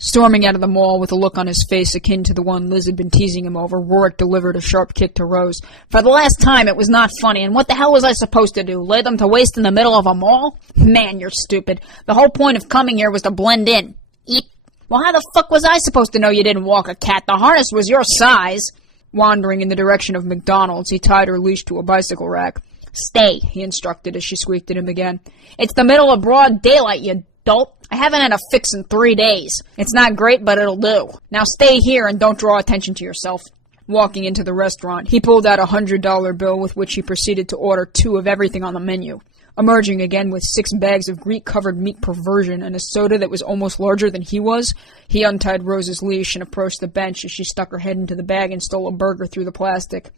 Storming out of the mall with a look on his face akin to the one Liz had been teasing him over, Rourke delivered a sharp kick to Rose. For the last time, it was not funny, and what the hell was I supposed to do? Lay them to waste in the middle of a mall? Man, you're stupid. The whole point of coming here was to blend in. Eep. Well, how the fuck was I supposed to know you didn't walk a cat? The harness was your size. Wandering in the direction of McDonald's, he tied her leash to a bicycle rack. Stay, he instructed as she squeaked at him again. It's the middle of broad daylight, you dolt. I haven't had a fix in 3 days. It's not great, but it'll do. Now stay here and don't draw attention to yourself. Walking into the restaurant, he pulled out a $100 bill with which he proceeded to order 2 of everything on the menu. Emerging again with 6 bags of Greek-covered meat perversion and a soda that was almost larger than he was, he untied Rose's leash and approached the bench as she stuck her head into the bag and stole a burger through the plastic.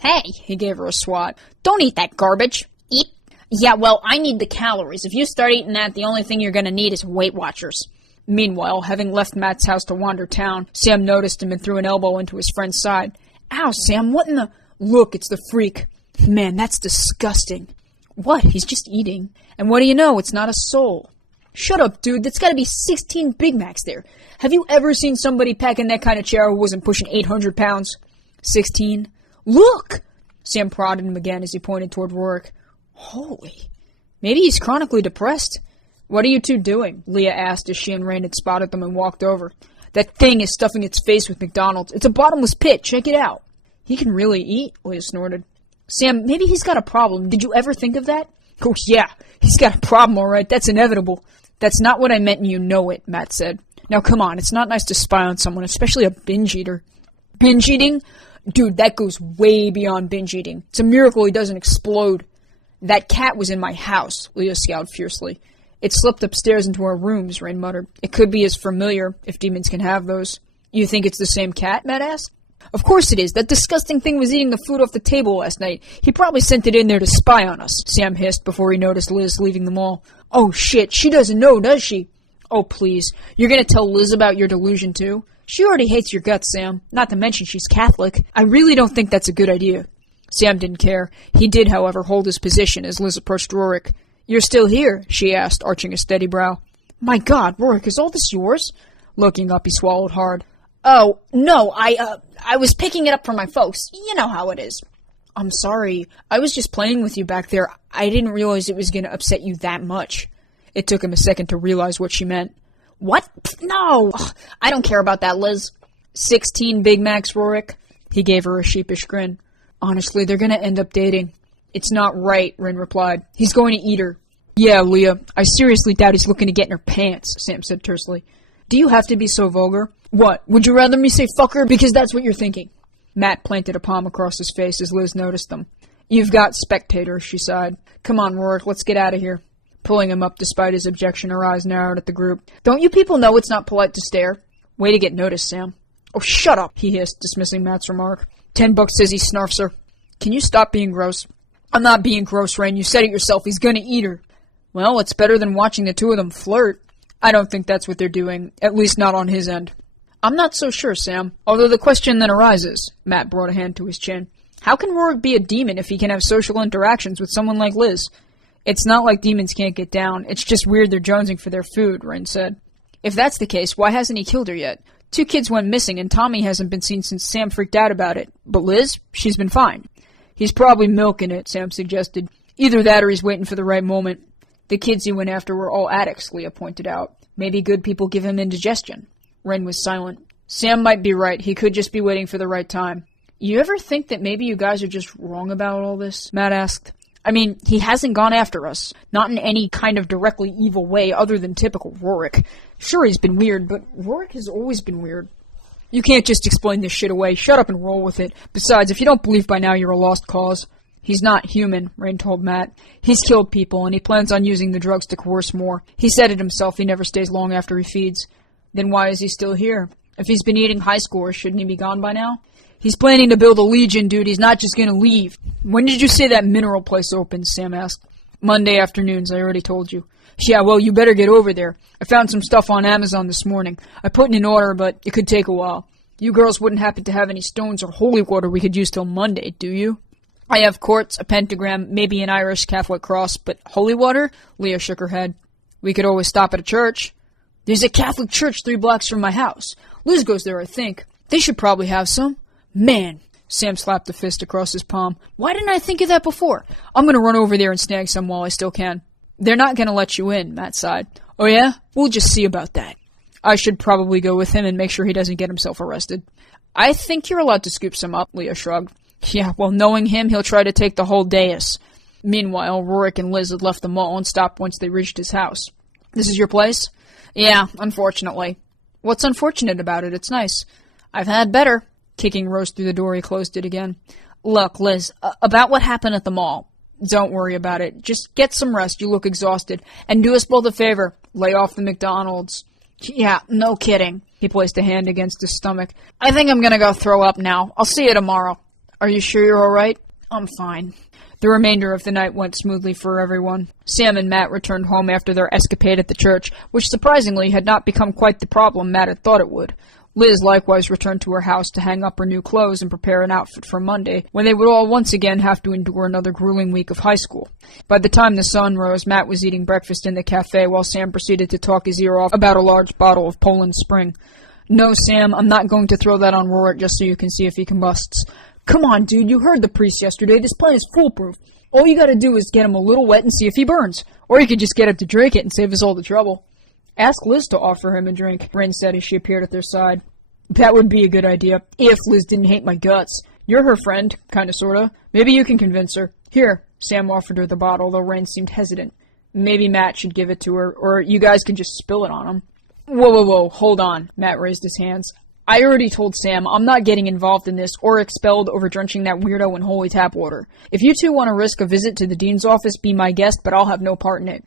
Hey, he gave her a swat. Don't eat that garbage. Eat. Yeah, well, I need the calories. If you start eating that, the only thing you're going to need is Weight Watchers. Meanwhile, having left Matt's house to wander town, Sam noticed him and threw an elbow into his friend's side. Ow, Sam, what in the... Look, it's the freak. Man, that's disgusting. What? He's just eating. And what do you know? It's not a soul. Shut up, dude. That's got to be 16 Big Macs there. Have you ever seen somebody pack in that kind of chair who wasn't pushing 800 pounds? 16? Look! Sam prodded him again as he pointed toward Rourke. Holy. Maybe he's chronically depressed. What are you two doing? Leah asked as she and Rain had spotted them and walked over. That thing is stuffing its face with McDonald's. It's a bottomless pit. Check it out. He can really eat, Leah snorted. Sam, maybe he's got a problem. Did you ever think of that? Oh, yeah. He's got a problem, all right. That's inevitable. That's not what I meant and you know it, Matt said. Now, come on. It's not nice to spy on someone, especially a binge eater. Binge eating? Dude, that goes way beyond binge eating. It's a miracle he doesn't explode. That cat was in my house, Leah scowled fiercely. It slipped upstairs into our rooms, Rain muttered. It could be his familiar, if demons can have those. You think it's the same cat? Matt asked. Of course it is. That disgusting thing was eating the food off the table last night. He probably sent it in there to spy on us, Sam hissed before he noticed Liz leaving the mall. Oh shit, she doesn't know, does she? Oh please, you're gonna tell Liz about your delusion too? She already hates your guts, Sam. Not to mention she's Catholic. I really don't think that's a good idea. Sam didn't care. He did, however, hold his position as Liz approached Rourke. You're still here? She asked, arching a steady brow. My God, Rourke, is all this yours? Looking up, he swallowed hard. Oh, no, I was picking it up for my folks. You know how it is. I'm sorry. I was just playing with you back there. I didn't realize it was going to upset you that much. It took him a second to realize what she meant. What? No! Ugh, I don't care about that, Liz. 16 Big Macs, Rourke? He gave her a sheepish grin. Honestly, they're going to end up dating. It's not right, Rin replied. He's going to eat her. Yeah, Leah, I seriously doubt he's looking to get in her pants, Sam said tersely. Do you have to be so vulgar? What, would you rather me say fuck her because that's what you're thinking? Matt planted a palm across his face as Liz noticed them. You've got spectators, she sighed. Come on, Rourke, let's get out of here. Pulling him up despite his objection, her eyes narrowed at the group. Don't you people know it's not polite to stare? Way to get noticed, Sam. Oh, shut up, he hissed, dismissing Matt's remark. $10 says he snarfs her. Can you stop being gross? I'm not being gross, Rain. You said it yourself. He's gonna eat her. Well, it's better than watching the two of them flirt. I don't think that's what they're doing, at least not on his end. I'm not so sure, Sam. Although the question then arises, Matt brought a hand to his chin. How can Rourke be a demon if he can have social interactions with someone like Liz? It's not like demons can't get down. It's just weird they're jonesing for their food, Rain said. If that's the case, why hasn't he killed her yet? 2 kids went missing and Tommy hasn't been seen since Sam freaked out about it. But Liz, she's been fine. He's probably milking it, Sam suggested. Either that or he's waiting for the right moment. The kids he went after were all addicts, Leah pointed out. Maybe good people give him indigestion. Ren was silent. Sam might be right. He could just be waiting for the right time. You ever think that maybe you guys are just wrong about all this? Matt asked. I mean, he hasn't gone after us. Not in any kind of directly evil way other than typical Rourke. Sure, he's been weird, but Rourke has always been weird. You can't just explain this shit away. Shut up and roll with it. Besides, if you don't believe by now, you're a lost cause. He's not human, Rain told Matt. He's killed people, and he plans on using the drugs to coerce more. He said it himself, he never stays long after he feeds. Then why is he still here? If he's been eating high scores, shouldn't he be gone by now? He's planning to build a legion, dude. He's not just gonna leave. When did you say that mineral place opens? Sam asked. Monday afternoons, I already told you. Yeah, well, you better get over there. I found some stuff on Amazon this morning. I put in an order, but it could take a while. You girls wouldn't happen to have any stones or holy water we could use till Monday, do you? I have quartz, a pentagram, maybe an Irish Catholic cross, but holy water? Leah shook her head. We could always stop at a church. There's a Catholic church 3 blocks from my house. Liz goes there, I think. They should probably have some. Man, Sam slapped a fist across his palm. Why didn't I think of that before? I'm gonna run over there and snag some while I still can. They're not gonna let you in, Matt sighed. Oh yeah? We'll just see about that. I should probably go with him and make sure he doesn't get himself arrested. I think you're allowed to scoop some up, Leah shrugged. Yeah, well, knowing him, he'll try to take the whole dais. Meanwhile, Rourke and Liz had left the mall and stopped once they reached his house. This is your place? Yeah, unfortunately. What's unfortunate about it? It's nice. I've had better. Kicking Rose through the door, he closed it again. Look, Liz, about what happened at the mall. Don't worry about it. Just get some rest. You look exhausted. And do us both a favor. Lay off the McDonald's. Yeah, no kidding. He placed a hand against his stomach. I think I'm gonna go throw up now. I'll see you tomorrow. Are you sure you're alright? I'm fine. The remainder of the night went smoothly for everyone. Sam and Matt returned home after their escapade at the church, which surprisingly had not become quite the problem Matt had thought it would. Liz likewise returned to her house to hang up her new clothes and prepare an outfit for Monday, when they would all once again have to endure another grueling week of high school. By the time the sun rose, Matt was eating breakfast in the cafe while Sam proceeded to talk his ear off about a large bottle of Poland Spring. No, Sam, I'm not going to throw that on Rourke just so you can see if he combusts. Come on, dude, you heard the priest yesterday. This plan is foolproof. All you gotta do is get him a little wet and see if he burns. Or you could just get him to drink it and save us all the trouble. Ask Liz to offer him a drink, Ren said as she appeared at their side. That would be a good idea, if Liz didn't hate my guts. You're her friend, kinda sorta. Maybe you can convince her. Here, Sam offered her the bottle, though Ren seemed hesitant. Maybe Matt should give it to her, or you guys can just spill it on him. Whoa, hold on, Matt raised his hands. I already told Sam I'm not getting involved in this or expelled over drenching that weirdo in holy tap water. If you two want to risk a visit to the dean's office, be my guest, but I'll have no part in it.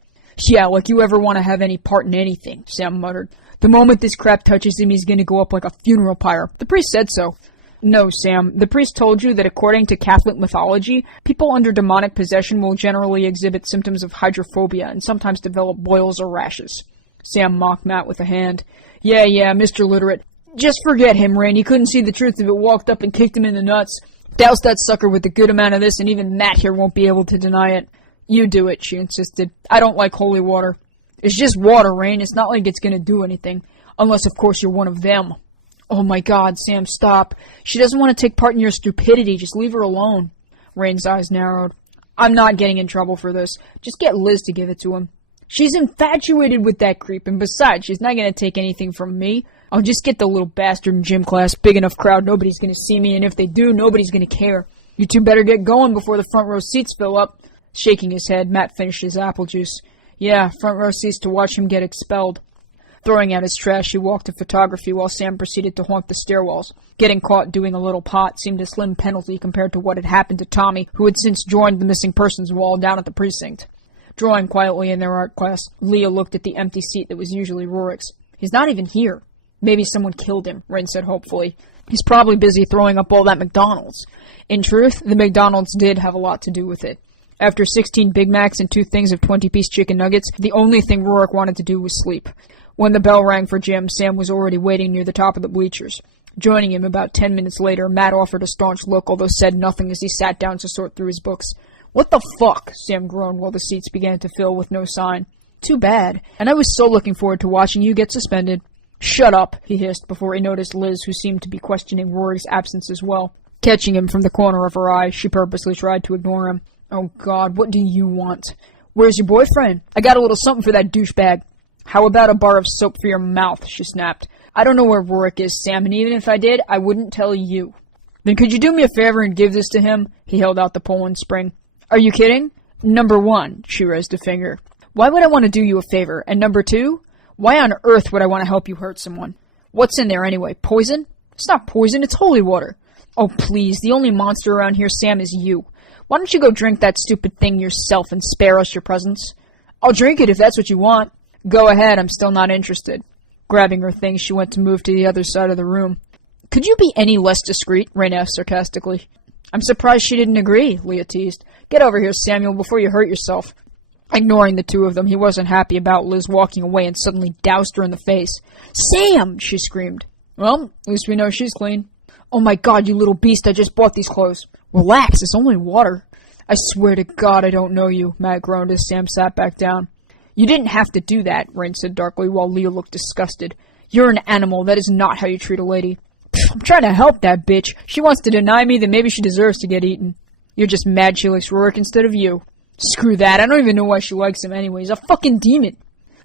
Yeah, like you ever want to have any part in anything, Sam muttered. The moment this crap touches him, he's gonna go up like a funeral pyre. The priest said so. No, Sam. The priest told you that according to Catholic mythology, people under demonic possession will generally exhibit symptoms of hydrophobia and sometimes develop boils or rashes. Sam mocked Matt with a hand. Yeah, Mr. Literate. Just forget him, Rain. He couldn't see the truth if it walked up and kicked him in the nuts. Douse that sucker with a good amount of this, and even Matt here won't be able to deny it. You do it, she insisted. I don't like holy water. It's just water, Rain. It's not like it's gonna do anything. Unless, of course, you're one of them. Oh my God, Sam, stop. She doesn't want to take part in your stupidity. Just leave her alone. Rain's eyes narrowed. I'm not getting in trouble for this. Just get Liz to give it to him. She's infatuated with that creep, and besides, she's not gonna take anything from me. I'll just get the little bastard in gym class, big enough crowd, nobody's gonna see me, and if they do, nobody's gonna care. You two better get going before the front row seats fill up. Shaking his head, Matt finished his apple juice. Yeah, front row seats to watch him get expelled. Throwing out his trash, he walked to photography while Sam proceeded to haunt the stairwells. Getting caught doing a little pot seemed a slim penalty compared to what had happened to Tommy, who had since joined the missing persons wall down at the precinct. Drawing quietly in their art class, Leah looked at the empty seat that was usually Rourke's. He's not even here. Maybe someone killed him, Ren said hopefully. He's probably busy throwing up all that McDonald's. In truth, the McDonald's did have a lot to do with it. After 16 Big Macs and 2 things of 20-piece chicken nuggets, the only thing Rourke wanted to do was sleep. When the bell rang for gym, Sam was already waiting near the top of the bleachers. Joining him about 10 minutes later, Matt offered a staunch look, although said nothing as he sat down to sort through his books. What the fuck? Sam groaned while the seats began to fill with no sign. Too bad. And I was so looking forward to watching you get suspended. Shut up, he hissed before he noticed Liz, who seemed to be questioning Rory's absence as well. Catching him from the corner of her eye, she purposely tried to ignore him. Oh God, what do you want? Where's your boyfriend? I got a little something for that douchebag. How about a bar of soap for your mouth, she snapped. I don't know where Rourke is, Sam, and even if I did, I wouldn't tell you. Then could you do me a favor and give this to him? He held out the Poland Spring. Are you kidding? Number 1, she raised a finger. Why would I want to do you a favor? And number 2, why on earth would I want to help you hurt someone? What's in there anyway? Poison? It's not poison, it's holy water. Oh please, the only monster around here, Sam, is you. Why don't you go drink that stupid thing yourself and spare us your presence? I'll drink it if that's what you want. Go ahead, I'm still not interested. Grabbing her things, she went to move to the other side of the room. Could you be any less discreet? Rain asked sarcastically. I'm surprised she didn't agree, Leah teased. Get over here, Samuel, before you hurt yourself. Ignoring the two of them, he wasn't happy about Liz walking away and suddenly doused her in the face. Sam! She screamed. Well, at least we know she's clean. Oh my God, you little beast, I just bought these clothes. Relax, it's only water. I swear to God I don't know you, Matt groaned as Sam sat back down. You didn't have to do that, Rain said darkly while Leah looked disgusted. You're an animal. That is not how you treat a lady. I'm trying to help that bitch. She wants to deny me, then maybe she deserves to get eaten. You're just mad she likes Rourke instead of you. Screw that. I don't even know why she likes him anyway. He's a fucking demon.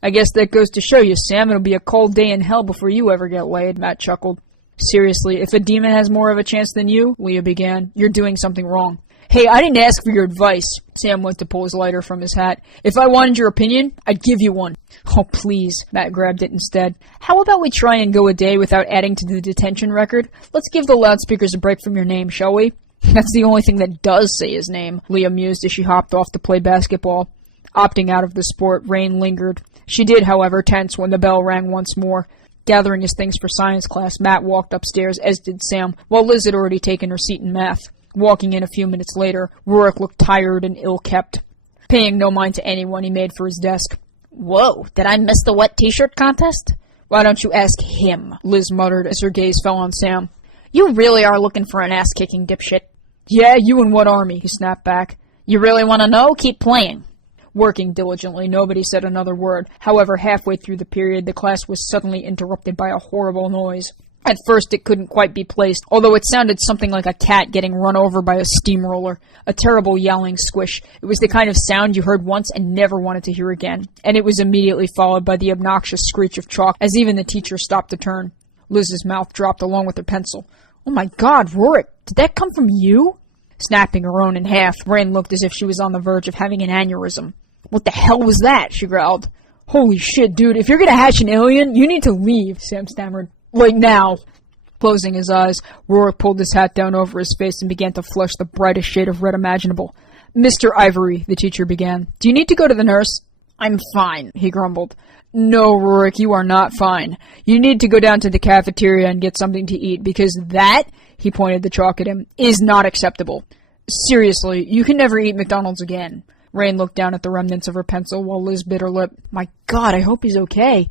I guess that goes to show you, Sam. It'll be a cold day in hell before you ever get laid, Matt chuckled. Seriously, if a demon has more of a chance than you, Leah began, you're doing something wrong. Hey, I didn't ask for your advice. Sam went to pull his lighter from his hat. If I wanted your opinion, I'd give you one. Oh, please. Matt grabbed it instead. How about we try and go a day without adding to the detention record? Let's give the loudspeakers a break from your name, shall we? That's the only thing that does say his name, Leah mused as she hopped off to play basketball. Opting out of the sport, Rain lingered. She did, however, tense when the bell rang once more. Gathering his things for science class, Matt walked upstairs, as did Sam, while Liz had already taken her seat in math. Walking in a few minutes later, Rourke looked tired and ill-kept. Paying no mind to anyone, he made for his desk. Whoa, did I miss the wet t-shirt contest? Why don't you ask him? Liz muttered as her gaze fell on Sam. You really are looking for an ass-kicking, dipshit. Yeah, you and what army? He snapped back. You really want to know? Keep playing. Working diligently, nobody said another word. However, halfway through the period, the class was suddenly interrupted by a horrible noise. At first, it couldn't quite be placed, although it sounded something like a cat getting run over by a steamroller. A terrible yowling squish. It was the kind of sound you heard once and never wanted to hear again. And it was immediately followed by the obnoxious screech of chalk as even the teacher stopped to turn. Liz's mouth dropped along with her pencil. Oh my God, Rourke, did that come from you? Snapping her own in half, Rain looked as if she was on the verge of having an aneurysm. What the hell was that? She growled. Holy shit, dude, if you're gonna hatch an alien, you need to leave, Sam stammered. Like now. Closing his eyes, Rourke pulled his hat down over his face and began to flush the brightest shade of red imaginable. Mr. Ivory, the teacher began, do you need to go to the nurse? I'm fine, he grumbled. No, Rourke, you are not fine. You need to go down to the cafeteria and get something to eat, because that, he pointed the chalk at him, is not acceptable. Seriously, you can never eat McDonald's again. Rain looked down at the remnants of her pencil while Liz bit her lip. My God, I hope he's okay.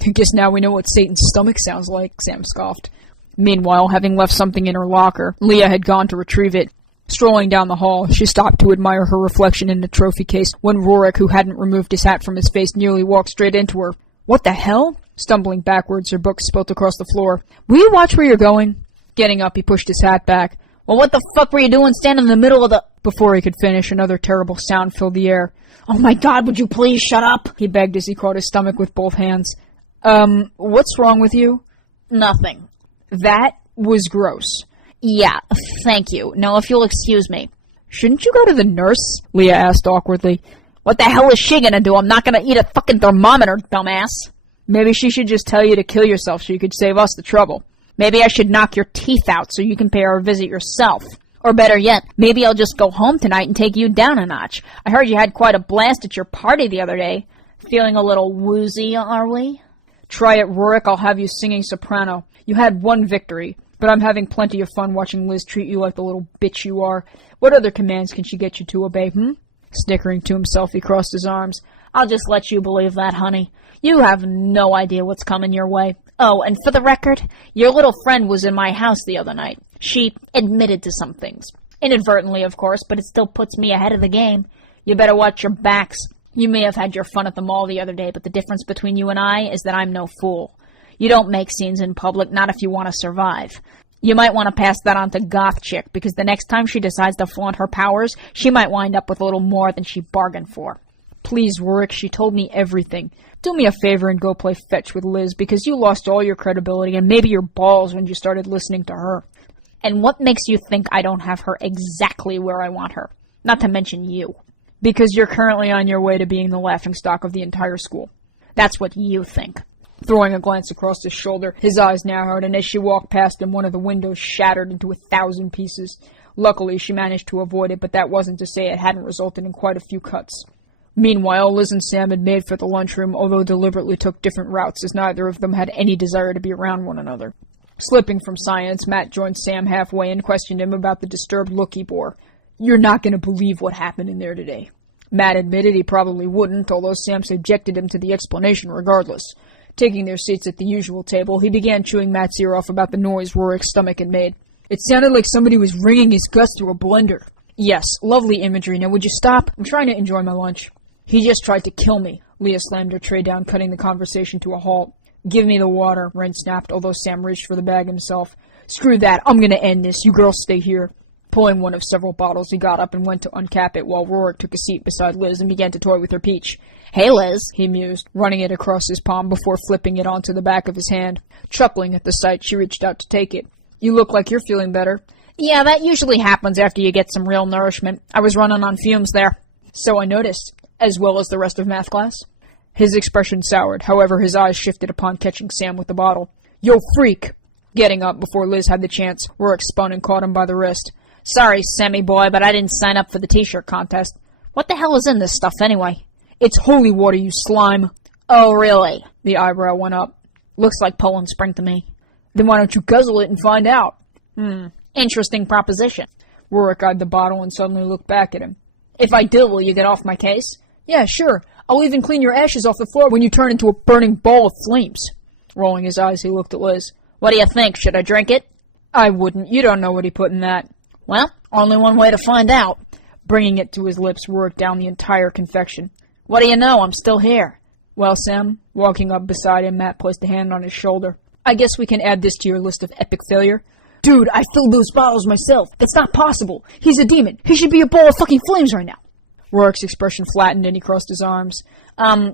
I guess now we know what Satan's stomach sounds like, Sam scoffed. Meanwhile, having left something in her locker, Leah had gone to retrieve it. Strolling down the hall, she stopped to admire her reflection in the trophy case when Rourke, who hadn't removed his hat from his face, nearly walked straight into her. What the hell? Stumbling backwards, her book spilt across the floor. Will you watch where you're going? Getting up, he pushed his hat back. Well, what the fuck were you doing standing in the middle of the... Before he could finish, another terrible sound filled the air. Oh my God, would you please shut up? He begged as he caught his stomach with both hands. What's wrong with you? Nothing. That was gross. Yeah, thank you. Now, if you'll excuse me. Shouldn't you go to the nurse? Leah asked awkwardly. What the hell is she gonna do? I'm not gonna eat a fucking thermometer, dumbass. Maybe she should just tell you to kill yourself so you could save us the trouble. Maybe I should knock your teeth out so you can pay our visit yourself. Or better yet, maybe I'll just go home tonight and take you down a notch. I heard you had quite a blast at your party the other day. Feeling a little woozy, are we? Try it, Rourke. I'll have you singing soprano. You had one victory, but I'm having plenty of fun watching Liz treat you like the little bitch you are. What other commands can she get you to obey, Snickering to himself, he crossed his arms. I'll just let you believe that, honey. You have no idea what's coming your way. Oh, and for the record, your little friend was in my house the other night. She admitted to some things. Inadvertently, of course, but it still puts me ahead of the game. You better watch your backs. You may have had your fun at the mall the other day, but the difference between you and I is that I'm no fool. You don't make scenes in public, not if you want to survive. You might want to pass that on to Goth Chick, because the next time she decides to flaunt her powers, she might wind up with a little more than she bargained for. Please, Rourke, she told me everything. Do me a favor and go play fetch with Liz, because you lost all your credibility and maybe your balls when you started listening to her. And what makes you think I don't have her exactly where I want her? Not to mention you. Because you're currently on your way to being the laughingstock of the entire school. That's what you think. Throwing a glance across his shoulder, his eyes narrowed, and as she walked past him, one of the windows shattered into 1,000 pieces. Luckily, she managed to avoid it, but that wasn't to say it hadn't resulted in quite a few cuts. Meanwhile, Liz and Sam had made for the lunchroom, although deliberately took different routes, as neither of them had any desire to be around one another. Slipping from science, Matt joined Sam halfway and questioned him about the disturbed look he bore. You're not going to believe what happened in there today. Matt admitted he probably wouldn't, although Sam subjected him to the explanation regardless. Taking their seats at the usual table, he began chewing Matt's ear off about the noise Rourke's stomach had made. It sounded like somebody was wringing his guts through a blender. Yes, lovely imagery. Now would you stop? I'm trying to enjoy my lunch. He just tried to kill me. Leah slammed her tray down, cutting the conversation to a halt. Give me the water, Ren snapped, although Sam reached for the bag himself. Screw that, I'm gonna end this, you girls stay here. Pulling one of several bottles, he got up and went to uncap it while Rourke took a seat beside Liz and began to toy with her peach. Hey, Liz, he mused, running it across his palm before flipping it onto the back of his hand. Chuckling at the sight, she reached out to take it. You look like you're feeling better. Yeah, that usually happens after you get some real nourishment. I was running on fumes there. So I noticed, as well as the rest of math class. His expression soured, however his eyes shifted upon catching Sam with the bottle. Yo, freak! Getting up before Liz had the chance, Rourke spun and caught him by the wrist. Sorry, Sammy boy, but I didn't sign up for the t-shirt contest. What the hell is in this stuff anyway? It's holy water, you slime. Oh, really? The eyebrow went up. Looks like Poland Spring to me. Then why don't you guzzle it and find out? Interesting proposition. Rourke eyed the bottle and suddenly looked back at him. If I do, will you get off my case? Yeah, sure. I'll even clean your ashes off the floor when you turn into a burning ball of flames. Rolling his eyes, he looked at Liz. What do you think? Should I drink it? I wouldn't. You don't know what he put in that. Well, only one way to find out. Bringing it to his lips, Rourke down the entire confection. What do you know? I'm still here. Well, Sam, walking up beside him, Matt placed a hand on his shoulder. I guess we can add this to your list of epic failure. Dude, I filled those bottles myself. That's not possible. He's a demon. He should be a ball of fucking flames right now. Rourke's expression flattened and he crossed his arms.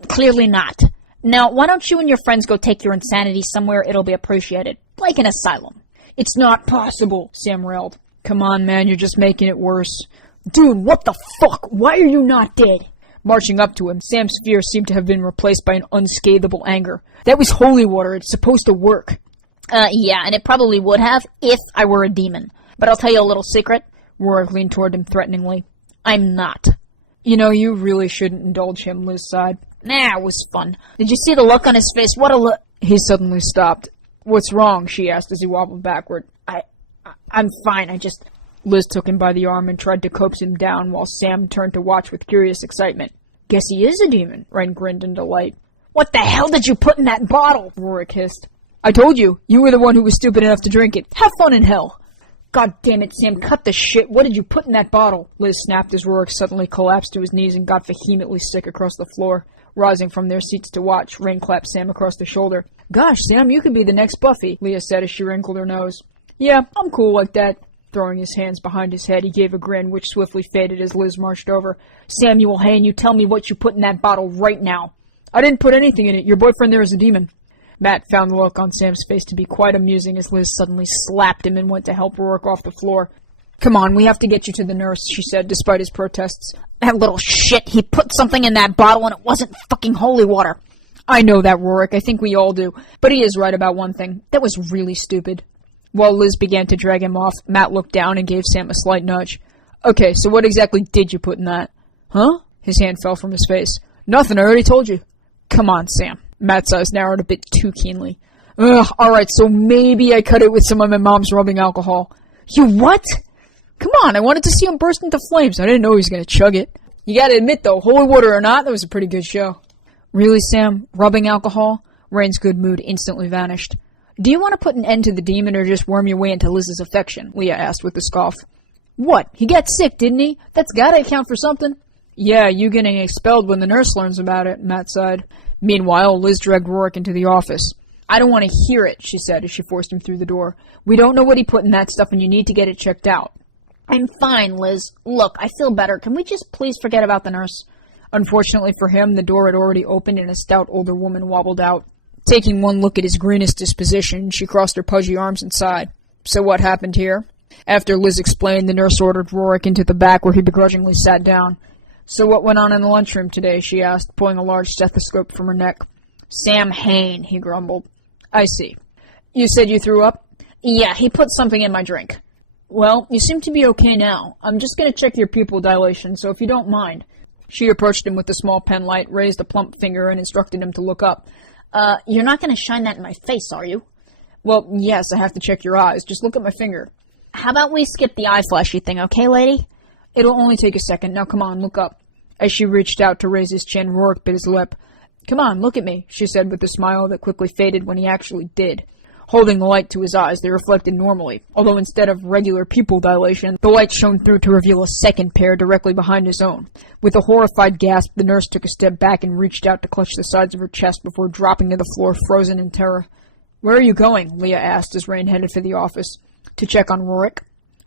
Clearly not. Now, why don't you and your friends go take your insanity somewhere it'll be appreciated? Like an asylum. It's not possible, Sam railed. Come on, man, you're just making it worse. Dude, what the fuck? Why are you not dead? Marching up to him, Sam's fear seemed to have been replaced by an unscatable anger. That was holy water. It's supposed to work. Yeah, and it probably would have if I were a demon. But I'll tell you a little secret. Rourke leaned toward him threateningly. I'm not. You know, you really shouldn't indulge him, Liz sighed. Nah, it was fun. Did you see the look on his face? What a look. He suddenly stopped. What's wrong? She asked as he wobbled backward. I'm fine, Liz took him by the arm and tried to coax him down while Sam turned to watch with curious excitement. Guess he is a demon, Ren grinned in delight. What the hell did you put in that bottle? Rourke hissed. I told you. You were the one who was stupid enough to drink it. Have fun in hell. God damn it, Sam, cut the shit. What did you put in that bottle? Liz snapped as Rourke suddenly collapsed to his knees and got vehemently sick across the floor. Rising from their seats to watch, Ren clapped Sam across the shoulder. Gosh, Sam, you could be the next Buffy, Leah said as she wrinkled her nose. Yeah, I'm cool like that. Throwing his hands behind his head, he gave a grin which swiftly faded as Liz marched over. Samuel Hayne, you tell me what you put in that bottle right now. I didn't put anything in it. Your boyfriend there is a demon. Matt found the look on Sam's face to be quite amusing as Liz suddenly slapped him and went to help Rourke off the floor. Come on, we have to get you to the nurse, she said, despite his protests. That little shit, he put something in that bottle and it wasn't fucking holy water. I know that, Rourke. I think we all do. But he is right about one thing. That was really stupid. While Liz began to drag him off, Matt looked down and gave Sam a slight nudge. Okay, so what exactly did you put in that? Huh? His hand fell from his face. Nothing, I already told you. Come on, Sam. Matt's eyes narrowed a bit too keenly. Ugh, alright, so maybe I cut it with some of my mom's rubbing alcohol. You what? Come on, I wanted to see him burst into flames. I didn't know he was going to chug it. You gotta admit, though, holy water or not, that was a pretty good show. Really, Sam? Rubbing alcohol? Rain's good mood instantly vanished. Do you want to put an end to the demon or just worm your way into Liz's affection? Leah asked with a scoff. What? He got sick, didn't he? That's gotta account for something. Yeah, you getting expelled when the nurse learns about it, Matt sighed. Meanwhile, Liz dragged Rourke into the office. I don't want to hear it, she said as she forced him through the door. We don't know what he put in that stuff and you need to get it checked out. I'm fine, Liz. Look, I feel better. Can we just please forget about the nurse? Unfortunately for him, the door had already opened and a stout older woman wobbled out. Taking one look at his greenest disposition, she crossed her pudgy arms and sighed. So what happened here? After Liz explained, the nurse ordered Rourke into the back where he begrudgingly sat down. So what went on in the lunchroom today? She asked, pulling a large stethoscope from her neck. Sam Hain, he grumbled. I see. You said you threw up? Yeah, he put something in my drink. Well, you seem to be okay now. I'm just going to check your pupil dilation, so if you don't mind. She approached him with the small pen light, raised a plump finger, and instructed him to look up. You're not going to shine that in my face, are you? Well, yes, I have to check your eyes. Just look at my finger. How about we skip the eye flashy thing, okay, lady? It'll only take a second. Now, come on, look up. As she reached out to raise his chin, Rourke bit his lip. Come on, look at me, she said with a smile that quickly faded when he actually did. Holding the light to his eyes, they reflected normally, although instead of regular pupil dilation, the light shone through to reveal a second pair directly behind his own. With a horrified gasp, the nurse took a step back and reached out to clutch the sides of her chest before dropping to the floor, frozen in terror. "Where are you going?" Leah asked as Rain headed for the office. "To check on Rorik."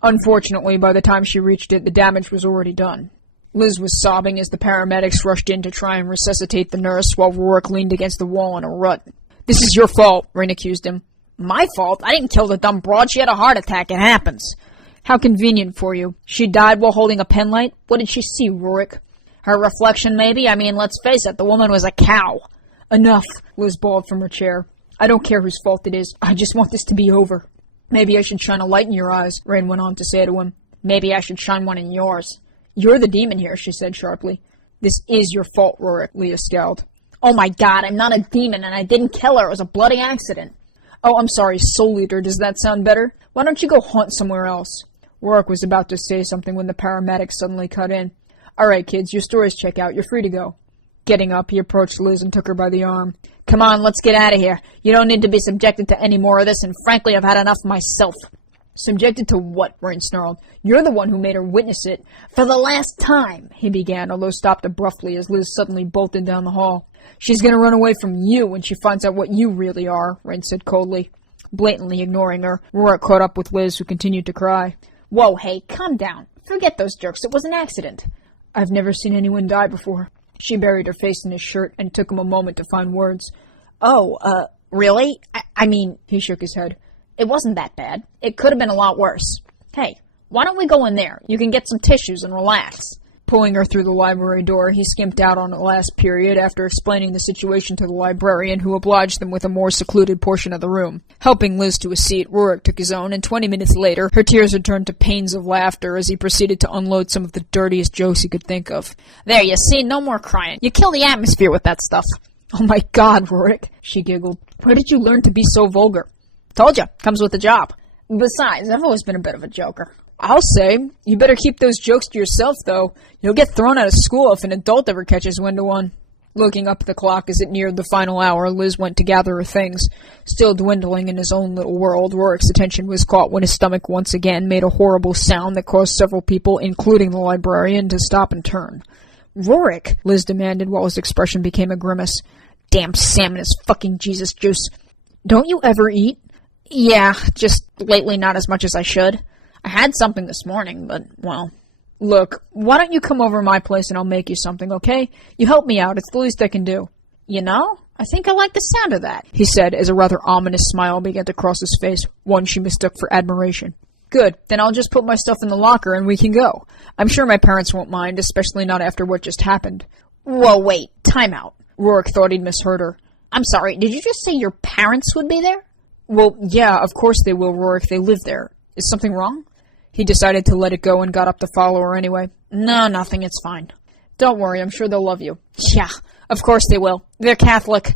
Unfortunately, by the time she reached it, the damage was already done. Liz was sobbing as the paramedics rushed in to try and resuscitate the nurse while Rorik leaned against the wall in a rut. "This is your fault," Rain accused him. "My fault? I didn't kill the dumb broad. She had a heart attack. It happens." "How convenient for you. She died while holding a penlight? What did she see, Rorik?" "Her reflection, maybe? I mean, let's face it, the woman was a cow." "Enough," Liz bawled from her chair. "I don't care whose fault it is. I just want this to be over." "Maybe I should shine a light in your eyes," Rain went on to say to him. "Maybe I should shine one in yours." "You're the demon here," she said sharply. "This is your fault, Rorik," Leah scowled. "Oh my god, I'm not a demon and I didn't kill her. It was a bloody accident." "Oh, I'm sorry, Soul Eater. Does that sound better? Why don't you go haunt somewhere else?" Rorik was about to say something when the paramedics suddenly cut in. "All right, kids, your stories check out. You're free to go." Getting up, he approached Liz and took her by the arm. "Come on, let's get out of here. You don't need to be subjected to any more of this, and frankly, I've had enough myself." "Subjected to what?" Rain snarled. "You're the one who made her witness it." "For the last time," he began, although stopped abruptly as Liz suddenly bolted down the hall. "She's going to run away from you when she finds out what you really are," Rain said coldly. Blatantly ignoring her, Rorik caught up with Liz, who continued to cry. "Whoa, hey, calm down. Forget those jerks. It was an accident." "I've never seen anyone die before." She buried her face in his shirt and took him a moment to find words. "Oh, really? I mean," he shook his head. "It wasn't that bad. It could have been a lot worse. Hey, why don't we go in there? You can get some tissues and relax." Pulling her through the library door, he skimped out on the last period after explaining the situation to the librarian, who obliged them with a more secluded portion of the room. Helping Liz to a seat, Rorik took his own, and 20 minutes later, her tears had turned to pains of laughter as he proceeded to unload some of the dirtiest jokes he could think of. "There, you see, no more crying. You kill the atmosphere with that stuff." "Oh my god, Rorik," she giggled. "Where did you learn to be so vulgar?" "Told ya, comes with the job. Besides, I've always been a bit of a joker." "I'll say. You better keep those jokes to yourself, though. You'll get thrown out of school if an adult ever catches wind of one." Looking up at the clock as it neared the final hour, Liz went to gather her things. Still dwindling in his own little world, Rorik's attention was caught when his stomach once again made a horrible sound that caused several people, including the librarian, to stop and turn. "Rorik," Liz demanded while his expression became a grimace. "Damn salmon is fucking Jesus juice. Don't you ever eat?" "Yeah, just lately not as much as I should. I had something this morning, but, well..." "Look, why don't you come over to my place and I'll make you something, okay? You help me out, it's the least I can do." "You know, I think I like the sound of that," he said as a rather ominous smile began to cross his face, one she mistook for admiration. "Good, then I'll just put my stuff in the locker and we can go. I'm sure my parents won't mind, especially not after what just happened." "Whoa, wait, time out." Rorik thought he'd misheard her. "I'm sorry, did you just say your parents would be there?" "Well, yeah, of course they will, Rorik. They live there. Is something wrong?" He decided to let it go and got up to follow her anyway. "No, nothing, it's fine." "Don't worry, I'm sure they'll love you." "Yeah, of course they will. They're Catholic."